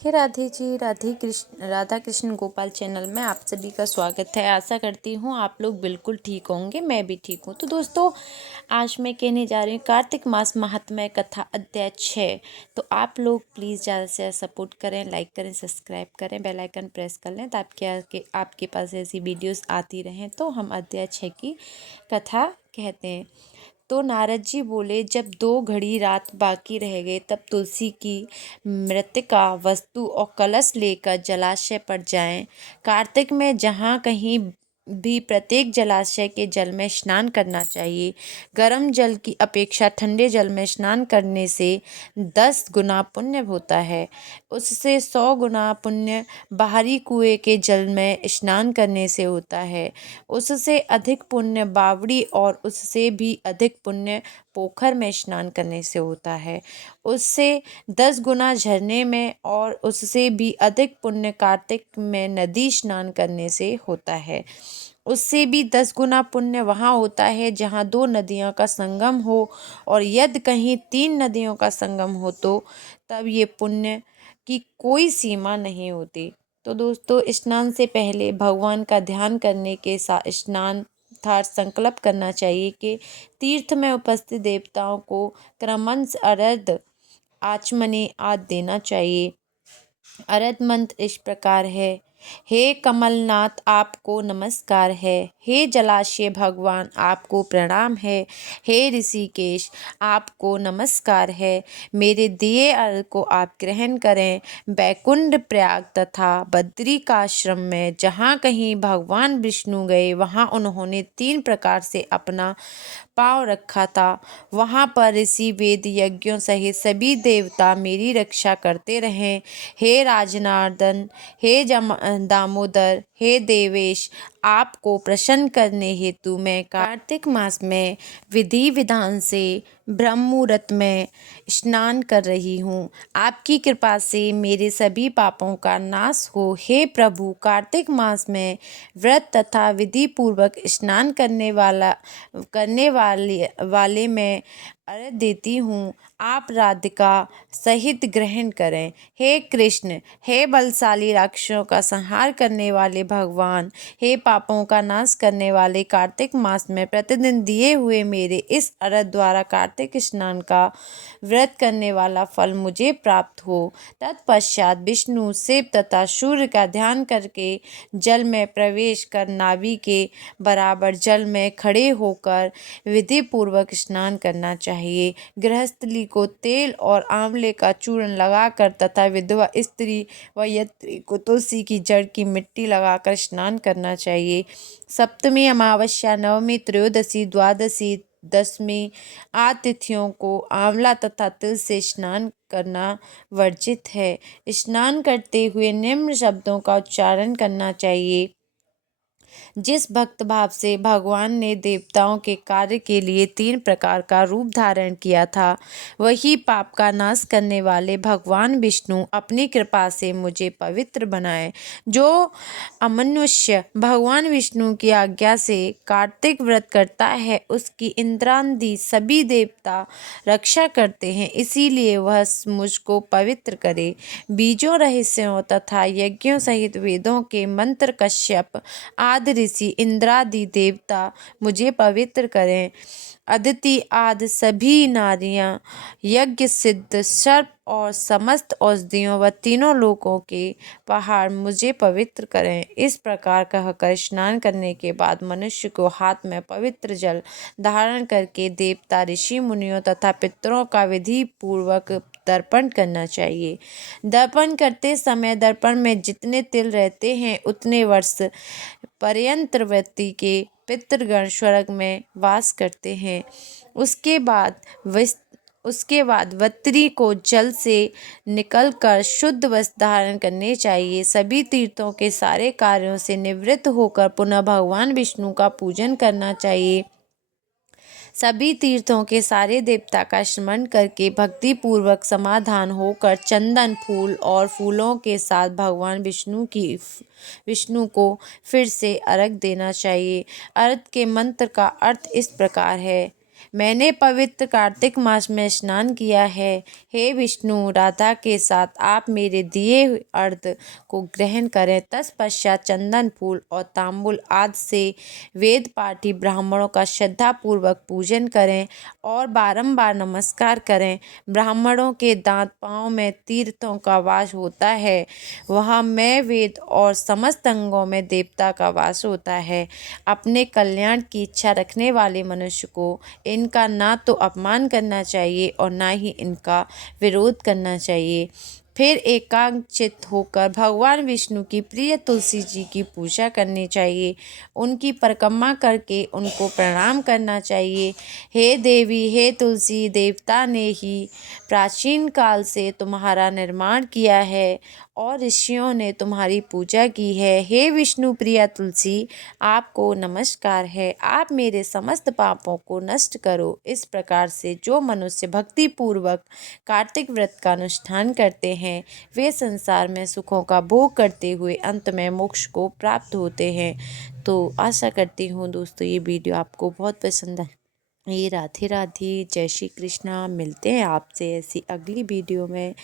हे Radhe ji, Radha Krishna Gopal channel में आप सभी का स्वागत है। आशा करती हूँ आप लोग बिल्कुल ठीक होंगे, मैं भी ठीक हूँ। तो दोस्तों, आज मैं कहने जा रही हूँ कार्तिक मास महात्म्य कथा अध्याय 6। तो आप लोग प्लीज़ ज़्यादा से ज़्यादा सपोर्ट करें, लाइक करें, सब्सक्राइब करें, बेल आइकन प्रेस कर लें ताकि आपके पास ऐसी वीडियोस आती रहें। तो हम अध्याय 6 की कथा कहते हैं। तो नारद जी बोले, जब 2 घड़ी रात बाकी रह गए तब तुलसी की मृतिका वस्तु और कलश लेकर जलाशय पर जाएं। कार्तिक में जहाँ कहीं भी प्रत्येक जलाशय के जल में स्नान करना चाहिए। गर्म जल की अपेक्षा ठंडे जल में स्नान करने से 10 गुना पुण्य होता है। उससे 100 गुना पुण्य बाहरी कुएं के जल में स्नान करने से होता है। उससे अधिक पुण्य बावड़ी और उससे भी अधिक पुण्य पोखर में स्नान करने से होता है। उससे 10 गुना झरने में और उससे भी अधिक पुण्य कार्तिक में नदी स्नान करने से होता है। उससे भी 10 गुना पुण्य वहाँ होता है जहाँ 2 नदियों का संगम हो, और यदि कहीं 3 नदियों का संगम हो तो तब ये पुण्य की कोई सीमा नहीं होती। तो दोस्तों, स्नान से पहले भगवान का ध्यान करने के साथ स्नान था संकल्प करना चाहिए कि तीर्थ में उपस्थित देवताओं को क्रमश अर्घ्य आचमनी आदि देना चाहिए। अर्घ्य मंत्र इस प्रकार है। हे कमलनाथ, आपको नमस्कार है। हे जलाशय भगवान, आपको प्रणाम है। हे ऋषिकेश, आपको नमस्कार है। मेरे दिए अर्घ्य को आप ग्रहण करें। बैकुंठ प्रयाग तथा बद्रिकाश्रम में जहाँ कहीं भगवान विष्णु गए वहाँ उन्होंने 3 प्रकार से अपना पांव रखा था। वहाँ पर ऋषि वेद यज्ञों सहित सभी देवता मेरी रक्षा करते रहें। हे राजनार्दन, हे दामोदर, हे देवेश, आपको प्रसन्न करने हेतु मैं कार्तिक मास में विधि विधान से ब्रह्म मुहूर्त में स्नान कर रही हूँ। आपकी कृपा से मेरे सभी पापों का नाश हो। हे प्रभु, कार्तिक मास में व्रत तथा विधि पूर्वक स्नान करने वाले मैं अर्घ्य देती हूँ। आप राधिका सहित ग्रहण करें। हे कृष्ण, हे बलशाली राक्षसों का संहार करने वाले भगवान, हे पापों का नाश करने वाले, कार्तिक मास में प्रतिदिन दिए हुए मेरे इस अर्घ्य द्वारा कार्तिक स्नान का व्रत करने वाला फल मुझे प्राप्त हो। तत्पश्चात विष्णु, शिव तथा सूर्य का ध्यान करके जल में प्रवेश कर नाभि के बराबर जल में खड़े होकर विधि पूर्वक स्नान करना चाहिए। गृहस्थली को तेल और आंवले का चूर्ण लगाकर तथा विधवा स्त्री व यत्री को तुलसी की जड़ की मिट्टी लगाकर स्नान करना चाहिए। सप्तमी, अमावस्या, नवमी, त्रयोदशी, द्वादशी, दशमी आदि तिथियों को आंवला तथा तिल से स्नान करना वर्जित है। स्नान करते हुए निम्न शब्दों का उच्चारण करना चाहिए। जिस भक्त भाव से भगवान ने देवताओं के कार्य के लिए 3 प्रकार का रूप धारण किया था, वही पाप का नाश करने वाले भगवान विष्णु अपनी कृपा से मुझे पवित्र बनाए। जो अमनुष्य भगवान विष्णु की आज्ञा से कार्तिक व्रत करता है, उसकी इंद्रादि सभी देवता रक्षा करते हैं, इसीलिए वह मुझको पवित्र करे। बीजों, रहस्यों तथा यज्ञों सहित वेदों के मंत्र कश्यप आदि ऋषि, इंद्रादि देवता मुझे पवित्र करें। अदिति आदि सभी नारियां, यज्ञ सिद्ध सर्प और समस्त औषधियों व तीनों लोकों के पहाड़ मुझे पवित्र करें। इस प्रकार कहकर स्नान करने के बाद मनुष्य को हाथ में पवित्र जल धारण करके देवता, ऋषि, मुनियों तथा पितरों का विधि पूर्वक दर्पण करना चाहिए। दर्पण करते समय दर्पण में जितने तिल रहते हैं उतने वर्ष पर्यंत व्यक्ति के पितृगण स्वर्ग में वास करते हैं। उसके बाद वत्री को जल से निकलकर शुद्ध वस्त्र धारण करने चाहिए। सभी तीर्थों के सारे कार्यों से निवृत्त होकर पुनः भगवान विष्णु का पूजन करना चाहिए। सभी तीर्थों के सारे देवता का स्मरण करके भक्ति पूर्वक समाधान होकर चंदन, फूल और फूलों के साथ भगवान विष्णु को फिर से अर्घ्य देना चाहिए। अर्घ्य के मंत्र का अर्थ इस प्रकार है। मैंने पवित्र कार्तिक मास में स्नान किया है। हे विष्णु, राधा के साथ आप मेरे दिए हुए अर्घ को ग्रहण करें। तत्पश्चात चंदन फूल और तांबूल आदि से वेद पाठी ब्राह्मणों का श्रद्धापूर्वक पूजन करें और बारंबार नमस्कार करें। ब्राह्मणों के दांत पांव में तीर्थों का वास होता है, वहाँ मैं वेद और समस्त अंगों में देवता का वास होता है। अपने कल्याण की इच्छा रखने वाले मनुष्य को इनका ना तो अपमान करना चाहिए और ना ही इनका विरोध करना चाहिए। फिर एकाग्रचित्त होकर भगवान विष्णु की प्रिय तुलसी जी की पूजा करनी चाहिए। उनकी परिक्रमा करके उनको प्रणाम करना चाहिए। हे देवी, हे तुलसी, देवता ने ही प्राचीन काल से तुम्हारा निर्माण किया है और ऋषियों ने तुम्हारी पूजा की है। हे विष्णु प्रिया तुलसी, आपको नमस्कार है। आप मेरे समस्त पापों को नष्ट करो। इस प्रकार से जो मनुष्य भक्ति पूर्वक कार्तिक व्रत का अनुष्ठान करते हैं, वे संसार में सुखों का भोग करते हुए अंत में मोक्ष को प्राप्त होते हैं। तो आशा करती हूँ दोस्तों ये वीडियो आपको बहुत पसंद है। ये राधे राधे, जय श्री कृष्णा। मिलते हैं आपसे ऐसी अगली वीडियो में।